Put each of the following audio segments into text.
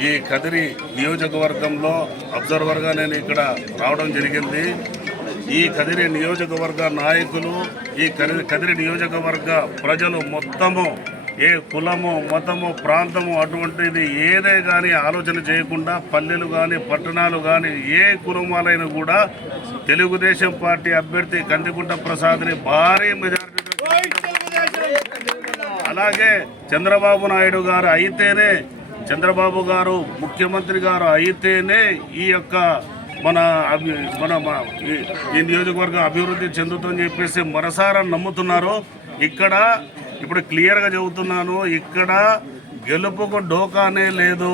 ఈ కదిరి నియోజకవర్గంలో అబ్జర్వర్గా నేను ఇక్కడ రావడం జరిగింది. ఈ కదిరి నియోజకవర్గ నాయకులు ఈ కదిరి కదిరి నియోజకవర్గ ప్రజలు మొత్తము ఏ కులము మతము ప్రాంతము అటువంటిది ఏదే కానీ ఆలోచన చేయకుండా పల్లెలు కానీ పట్టణాలు కానీ ఏ కుటుంబాలైనా కూడా తెలుగుదేశం పార్టీ అభ్యర్థి కందికుంట ప్రసాద్ని భారీ మెజారిటీ అలాగే చంద్రబాబు నాయుడు గారు అయితేనే చంద్రబాబు గారు ముఖ్యమంత్రి గారు అయితేనే ఈ యొక్క మన అభి మన ఈ- నియోజకవర్గం అభివృద్ధి చెందుతుందని చెప్పేసి మనసారా నమ్ముతున్నారు. ఇక్కడ ఇప్పుడు క్లియర్గా చెబుతున్నాను ఇక్కడ గెలుపుకు డోకానే లేదు.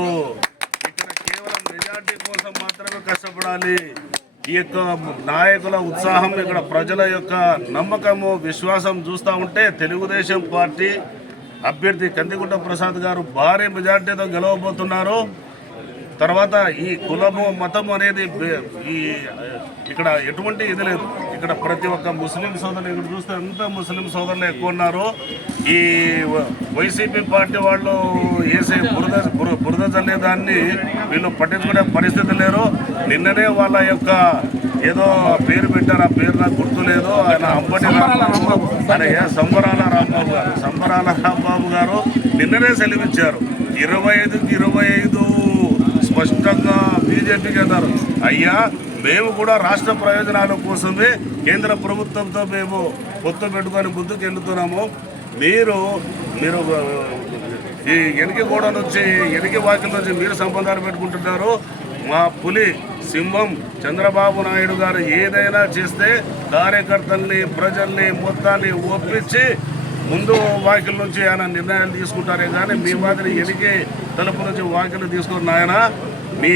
ఇక్కడ కేవలం మెజార్టీ కోసం మాత్రమే కష్టపడాలి. ఈ యొక్క నాయకుల ఉత్సాహం ఇక్కడ ప్రజల యొక్క నమ్మకము విశ్వాసం చూస్తూ ఉంటే తెలుగుదేశం పార్టీ అభ్యర్థి కందిగుట్ట ప్రసాద్ గారు భారీ మెజార్టీతో గెలవబోతున్నారు. తర్వాత ఈ కులము మతము అనేది ఈ ఇక్కడ ఎటువంటి ఇది లేదు. ఇక్కడ ప్రతి ఒక్క ముస్లిం సోదరులు ఇక్కడ చూస్తే ఎంత ముస్లిం సోదరులు ఎక్కువ ఉన్నారు ఈ వ- వైసీపీ పార్టీ వాళ్ళు వేసే బురద బుర- బురద చల్లేదాన్ని వీళ్ళు పట్టించుకునే పరిస్థితి లేరు. నిన్ననే వాళ్ళ యొక్క ఏదో పేరు పెట్టారు ఆ పేరు నాకు గుర్తులేదు. ఆయన అంబటి రాంబాబు ఆయన సంబరాల రాంబాబు గారు సంబరాల రాంబాబు గారు నిన్ననే సెలవిచ్చారు. ఇరవై ఐదుకి ఇరవై ఐదు స్పష్టంగా బీజేపీకి అన్నారు అయ్యా మేము కూడా రాష్ట్ర ప్రయోజనాల కోసమే కేంద్ర ప్రభుత్వంతో మేము పొత్తు పెట్టుకొని ముందుకు వెళ్తున్నాము మీరు మీరు ఈ ఎనికి గోడ నుంచి ఎనికి వాకిల నుంచి మీరు సంబంధాలు పెట్టుకుంటున్నారు. మా పులి సింహం చంద్రబాబు నాయుడు గారు ఏదైనా చేస్తే కార్యకర్తల్ని ప్రజల్ని మొత్తాన్ని ఒప్పించి ముందు వాకిల నుంచి ఆయన నిర్ణయాలు తీసుకుంటారే కానీ మీ మాదిరి ఎనికి తలుపు నుంచి వాకిలు తీసుకున్న ఆయన మీ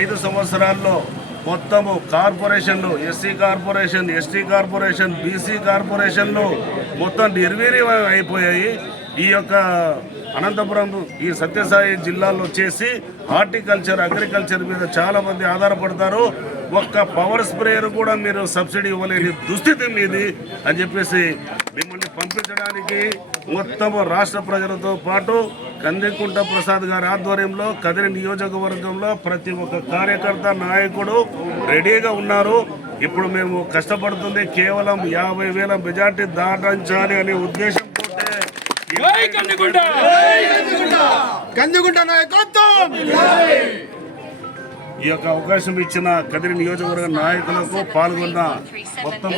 ఐదు సంవత్సరాల్లో మొత్తము కార్పొరేషన్లు SC corporation ST corporation BC కార్పొరేషన్లు మొత్తం నిర్వీర్యం అయిపోయాయి. ఈ యొక్క అనంతపురం ఈ సత్యసాయి జిల్లాలో వచ్చేసి హార్టికల్చర్ అగ్రికల్చర్ మీద చాలా మంది ఆధారపడతారు. ఒక్క పవర్ స్ప్రేయర్ కూడా మీరు సబ్సిడీ ఇవ్వలేని దుస్థితి మీది అని చెప్పేసి మిమ్మల్ని పంపించడానికి మొత్తము రాష్ట్ర ప్రజలతో పాటు కందికుంట ప్రసాద్ గారి ఆధ్వర్యంలో కదిరి నియోజకవర్గంలో ప్రతి ఒక్క కార్యకర్త నాయకుడు రెడీగా ఉన్నారు. ఇప్పుడు మేము కష్టపడుతుంది కేవలం యాభై వేల మెజార్టీ దాటించాలి అనే ఉద్దేశంతో కందుకుంట! నాయకత్వం! ఈ యొక్క అవకాశం ఇచ్చిన కదిరి నియోజకవర్గ నాయకులకు పాల్గొన్న మొత్తం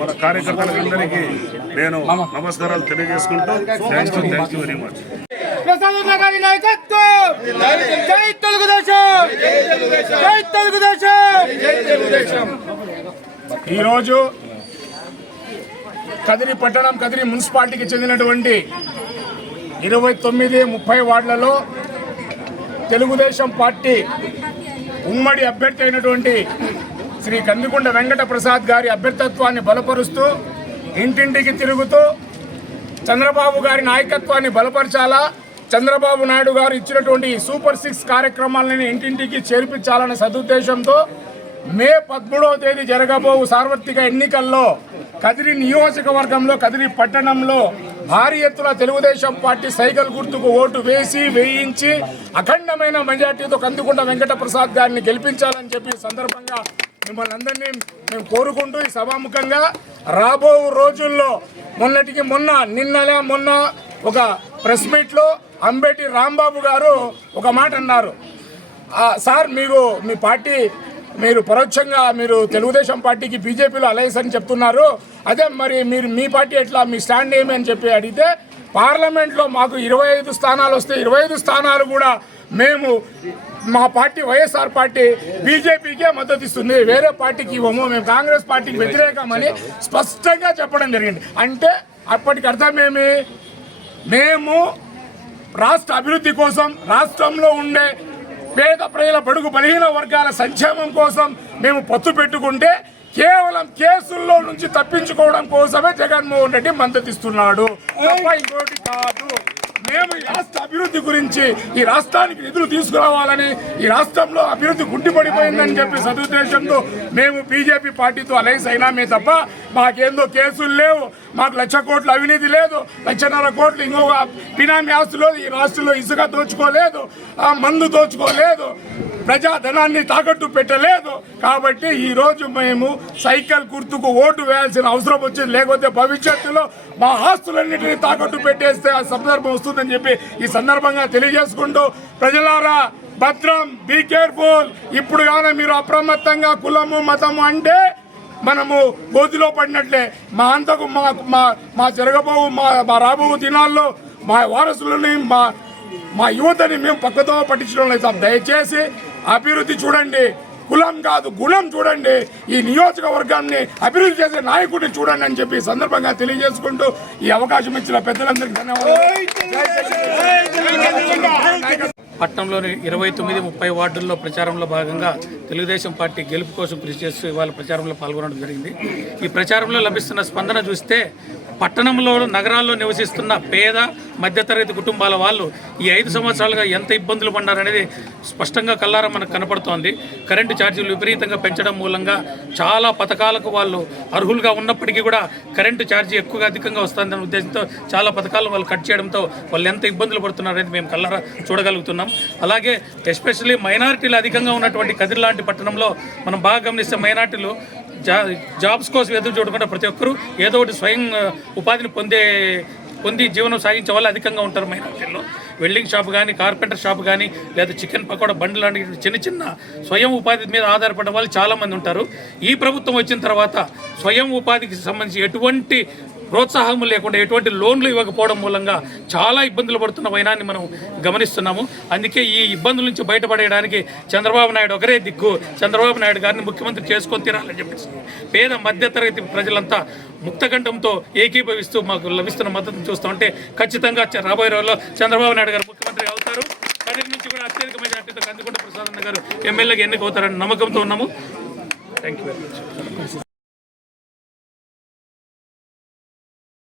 మన కార్యకర్తలందరికీ నేను నమస్కారాలు తెలియజేసుకుంటూ thank you thank you very much. Prasad గారి నాయకత్వం జై తెలుగుదేశం జై తెలుగుదేశం ఈరోజు కదిరి పట్టణం కదిరి మున్సిపాలిటీకి చెందినటువంటి ఇరవై తొమ్మిది ముప్పై వార్డులలో తెలుగుదేశం పార్టీ ఉమ్మడి అభ్యర్థి అయినటువంటి శ్రీ కందికొండ వెంకట ప్రసాద్ గారి అభ్యర్థత్వాన్ని బలపరుస్తూ ఇంటింటికి తిరుగుతూ చంద్రబాబు గారి నాయకత్వాన్ని బలపరచాలా చంద్రబాబు నాయుడు గారు ఇచ్చినటువంటి సూపర్ సిక్స్ కార్యక్రమాలను ఇంటింటికి చేర్పించాలనే సదుద్దేశంతో మే పదమూడవ తేదీ జరగబోవు సార్వత్రిక ఎన్నికల్లో కదిరి నియోజకవర్గంలో కదిరి పట్టణంలో భారీ ఎత్తున తెలుగుదేశం పార్టీ సైకిల్ గుర్తుకు ఓటు వేసి వేయించి అఖండమైన మెజార్టీతో కందుకుంట వెంకట ప్రసాద్ గారిని గెలిపించాలని చెప్పి సందర్భంగా మిమ్మల్ని అందరినీ మేము కోరుకుంటూ ఈ సభాముఖంగా రాబో రోజుల్లో మొన్నటికి మొన్న నిన్నలా మొన్న ఒక ప్రెస్ మీట్లో అంబేటి రాంబాబు గారు ఒక మాట అన్నారు. సార్ మీరు మీ పార్టీ మీరు పరోక్షంగా మీరు తెలుగుదేశం పార్టీకి బీజేపీలో అలయన్స్ అని చెప్తున్నారు. అదే మరి మీరు మీ పార్టీ ఎట్లా మీ స్టాండ్ ఏమి? అని చెప్పి అడిగితే పార్లమెంట్లో మాకు ఇరవై ఐదు స్థానాలు వస్తే ఇరవై ఐదు స్థానాలు కూడా మేము మా పార్టీ వైఎస్ఆర్ పార్టీ బీజేపీకే మద్దతు ఇస్తుంది. వేరే పార్టీకి ఇవ్వము. మేము కాంగ్రెస్ పార్టీకి వ్యతిరేకమని స్పష్టంగా చెప్పడం జరిగింది. అంటే అప్పటికి అర్థమేమి మేము రాష్ట్ర అభివృద్ధి కోసం రాష్ట్రంలో ఉండే పేద ప్రజల బడుగు బలహీన వర్గాల సంక్షేమం కోసం మేము పొత్తు పెట్టుకుంటే కేవలం కేసుల్లో నుంచి తప్పించుకోవడం కోసమే జగన్మోహన్ రెడ్డి మద్దతిస్తున్నాడు. తప్ప ఇంకోటి కాదు. మేము ఈ రాష్ట్ర అభివృద్ధి గురించి ఈ రాష్ట్రానికి నిధులు తీసుకురావాలని ఈ రాష్ట్రంలో అభివృద్ధి గుండిపడిపోయిందని చెప్పి సదుద్దేశంతో మేము బీజేపీ పార్టీతో అలైన్స్ అయినామే తప్ప మాకేందో కేసులు లేవు. మాకు లక్ష కోట్లు అవినీతి లేదు. లక్షన్నర కోట్లు ఇంకొక బినామీ ఆస్తులు ఈ రాష్ట్రంలో ఇసుక దోచుకోలేదు. ఆ మందు దోచుకోలేదు. ప్రజాధనాన్ని తాకట్టు పెట్టలేదు. కాబట్టి ఈ రోజు మేము సైకిల్ గుర్తుకు ఓటు వేయాల్సిన అవసరం వచ్చింది. లేకపోతే భవిష్యత్తులో మా ఆస్తులన్నింటినీ తాకట్టు పెట్టేస్తే ఆ సందర్భం జరుగుతుందని చెప్పి ఈ సందర్భంగా తెలియజేసుకుంటూ ప్రజలారా భద్రం బీ కేర్ఫుల్ ఇప్పుడు కానీ మీరు అప్రమత్తంగా కులము మతము అంటే మనము గోతిలో పడినట్లే. మా అంతకు మా మా మా జరగబోవు మా మా రాబోవు దినాల్లో మా వారసులని మా మా యువతని మేము పక్కతో పట్టించడం లేదు దయచేసి అభివృద్ధి చూడండి. కులం కాదు గుణం చూడండి. ఈ నియోజకవర్గాన్ని అభివృద్ధి చేసే నాయకుడిని చూడండి అని చెప్పి సందర్భంగా తెలియజేసుకుంటూ ఈ అవకాశం ఇచ్చిన పెద్దలందరికీ ధన్యవాదాలు. పట్టణంలోని ఇరవై తొమ్మిది ముప్పై వార్డుల్లో ప్రచారంలో భాగంగా తెలుగుదేశం పార్టీ గెలుపు కోసం కృషి చేస్తూ ఇవాళ ప్రచారంలో పాల్గొనడం జరిగింది. ఈ ప్రచారంలో లభిస్తున్న స్పందన చూస్తే పట్టణంలో నగరాల్లో నివసిస్తున్న పేద మధ్యతరగతి కుటుంబాల వాళ్ళు ఈ ఐదు సంవత్సరాలుగా ఎంత ఇబ్బందులు పడ్డారనేది స్పష్టంగా కల్లారా మనకు కనపడుతోంది. కరెంటు ఛార్జీలు విపరీతంగా పెంచడం మూలంగా చాలా పథకాలకు వాళ్ళు అర్హులుగా ఉన్నప్పటికీ కూడా కరెంటు ఛార్జీ ఎక్కువగా అధికంగా వస్తుందనే ఉద్దేశంతో చాలా పథకాలు వాళ్ళు కట్ చేయడంతో వాళ్ళు ఎంత ఇబ్బందులు పడుతున్నారనేది మేము కల్లారా చూడగలుగుతున్నాం. అలాగే ఎస్పెషల్లీ మైనారిటీలు అధికంగా ఉన్నటువంటి కదిరి లాంటి పట్టణంలో మనం బాగా గమనిస్తే మైనార్టీలు జా జాబ్స్ కోసం ఎదురు చూడకుండా ప్రతి ఒక్కరూ ఏదో ఒకటి స్వయం ఉపాధిని పొందే పొంది జీవనం సాగించే వాళ్ళు అధికంగా ఉంటారు మైనారిటీల్లో వెల్డింగ్ షాప్ కానీ కార్పెంటర్ షాప్ కానీ లేదా చికెన్ పకోడా బండ్లు లాంటి చిన్న చిన్న స్వయం ఉపాధి మీద ఆధారపడిన వాళ్ళు చాలామంది ఉంటారు. ఈ ప్రభుత్వం వచ్చిన తర్వాత స్వయం ఉపాధికి సంబంధించి ఎటువంటి ప్రోత్సాహం లేకుండా ఎటువంటి లోన్లు ఇవ్వకపోవడం మూలంగా చాలా ఇబ్బందులు పడుతున్న వైనాన్ని మనం గమనిస్తున్నాము. అందుకే ఈ ఇబ్బందుల నుంచి బయటపడేయడానికి చంద్రబాబు నాయుడు ఒకరే దిక్కు. చంద్రబాబు నాయుడు గారిని ముఖ్యమంత్రి చేసుకొని తీరాలని చెప్పేసి పేద మధ్యతరగతి ప్రజలంతా ముక్తకంఠంతో ఏకీభవిస్తూ మాకు లభిస్తున్న మద్దతును చూస్తామంటే ఖచ్చితంగా చ- రాబోయే రోజుల్లో చంద్రబాబు నాయుడు గారు ముఖ్యమంత్రి అవుతారు. కడలి నుంచి కూడా అత్యధిక మెజార్టీతో కందుకుంట ప్రసాద్ గారు ఎమ్మెల్యేగా ఎన్నికవుతారని నమ్మకంతో ఉన్నాము. Thank you very much